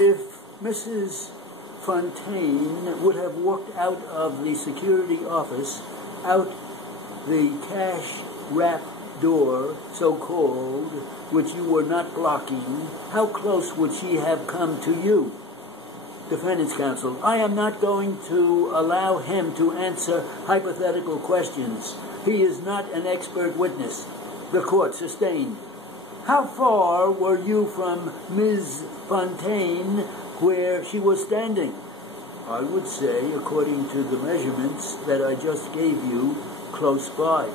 If Mrs. Fontaine would have walked out of the security office, out the cash wrap door, so-called, which you were not blocking, how close would she have come to you? Defendant's counsel, I am not going to allow him to answer hypothetical questions. He is not an expert witness. The court sustained. How far were you from Ms. Fontaine where she was standing? I would say, according to the measurements that I just gave you, close by.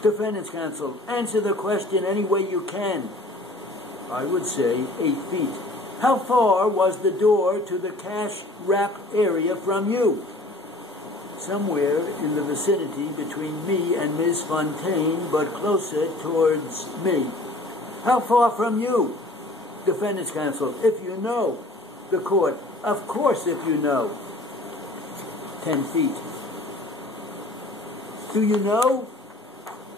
Defendant's counsel, answer the question any way you can. I would say 8 feet. How far was the door to the cash wrap area from you? Somewhere in the vicinity between me and Ms. Fontaine, but closer towards me. How far from you? Defendant's counsel, if you know. The court, of course if you know. 10 feet. Do you know?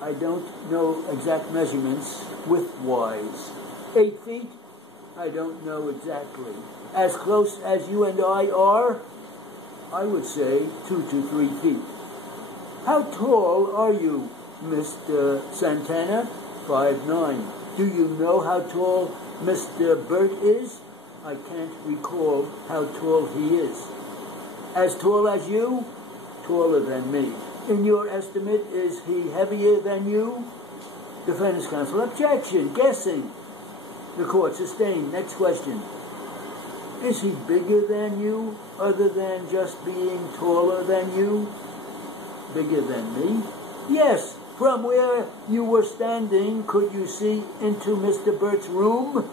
I don't know exact measurements width-wise. 8 feet? I don't know exactly. As close as you and I are? I would say 2 to 3 feet. How tall are you, Mr. Santana? 5'9". Do you know how tall Mr. Burt is? I can't recall how tall he is. As tall as you? Taller than me. In your estimate, is he heavier than you? Defendant's counsel, objection, guessing. The court sustained. Next question. Is he bigger than you, other than just being taller than you? Bigger than me? Yes. From where you were standing, could you see into Mr. Burt's room?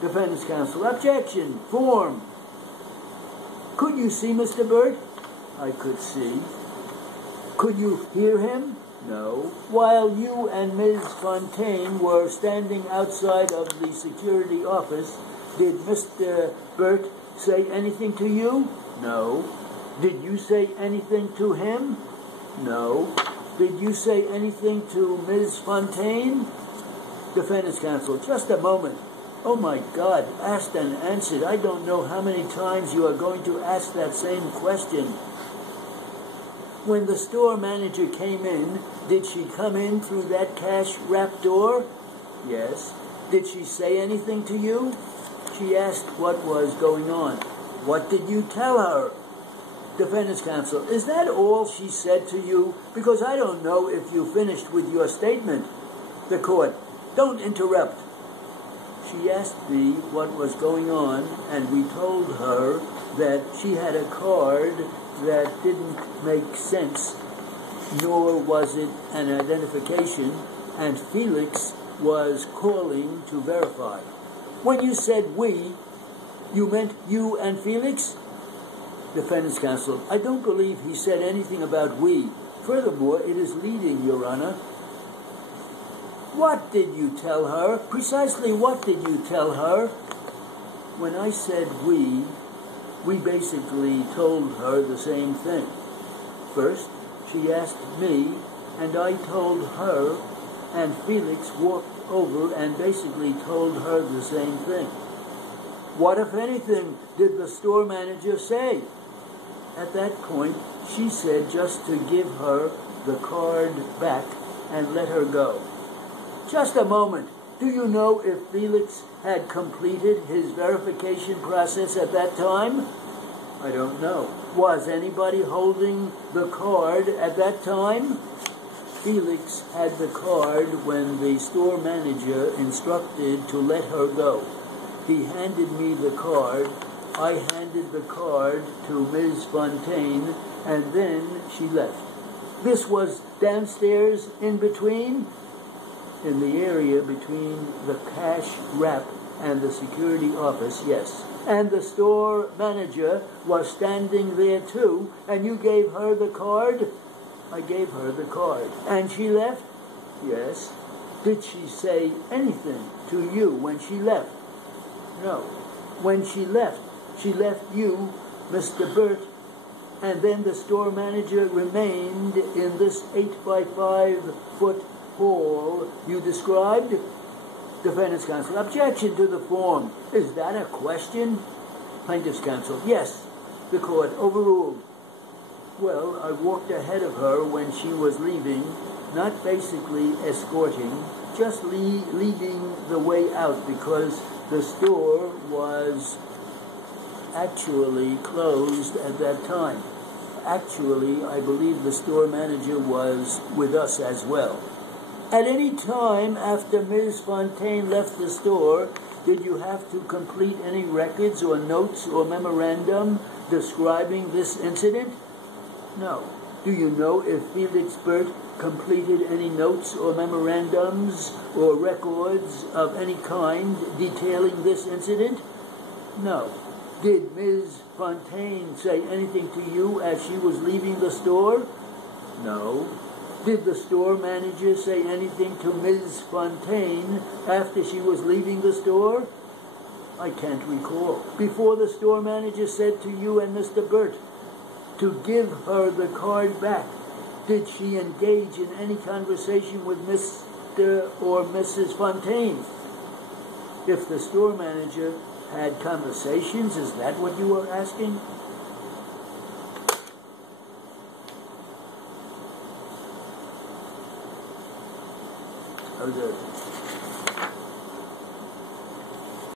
Defendant's counsel, objection, form. Could you see Mr. Burt? I could see. Could you hear him? No. While you and Ms. Fontaine were standing outside of the security office, did Mr. Burt say anything to you? No. Did you say anything to him? No. Did you say anything to Ms. Fontaine? Defendant's counsel, just a moment. Oh my God, asked and answered. I don't know how many times you are going to ask that same question. When the store manager came in, did she come in through that cash wrap door? Yes. Did she say anything to you? She asked what was going on. What did you tell her? Defendant's counsel, is that all she said to you? Because I don't know if you finished with your statement. The court, don't interrupt. She asked me what was going on, and we told her that she had a card that didn't make sense, nor was it an identification, and Felix was calling to verify. When you said we, you meant you and Felix? Defendant's counsel, I don't believe he said anything about we. Furthermore, it is leading, Your Honor. What did you tell her? Precisely what did you tell her? When I said we basically told her the same thing. First, she asked me, and I told her, and Felix walked over and basically told her the same thing. What, if anything, did the store manager say? At that point, she said just to give her the card back and let her go. Just a moment. Do you know if Felix had completed his verification process at that time? I don't know. Was anybody holding the card at that time? Felix had the card when the store manager instructed to let her go. He handed me the card. I handed the card to Ms. Fontaine, and then she left. This was downstairs in between? In the area between the cash wrap and the security office, yes. And the store manager was standing there too, and you gave her the card? I gave her the card. And she left? Yes. Did she say anything to you when she left? No. When she left you, Mr. Burt, and then the store manager remained in this 8 by 5 foot hall you described? Defendant's counsel, objection to the form. Is that a question? Plaintiff's counsel, yes. The court overruled. Well, I walked ahead of her when she was leaving, not basically escorting, just leading the way out because the store was actually closed at that time. Actually, I believe the store manager was with us as well. At any time after Ms. Fontaine left the store, did you have to complete any records or notes or memorandum describing this incident? No. Do you know if Felix Burt completed any notes or memorandums or records of any kind detailing this incident? No. Did Ms. Fontaine say anything to you as she was leaving the store? No. Did the store manager say anything to Ms. Fontaine after she was leaving the store? I can't recall. Before the store manager said to you and Mr. Burt to give her the card back, did she engage in any conversation with Mr. or Mrs. Fontaine? If the store manager had conversations, is that what you were asking? Okay.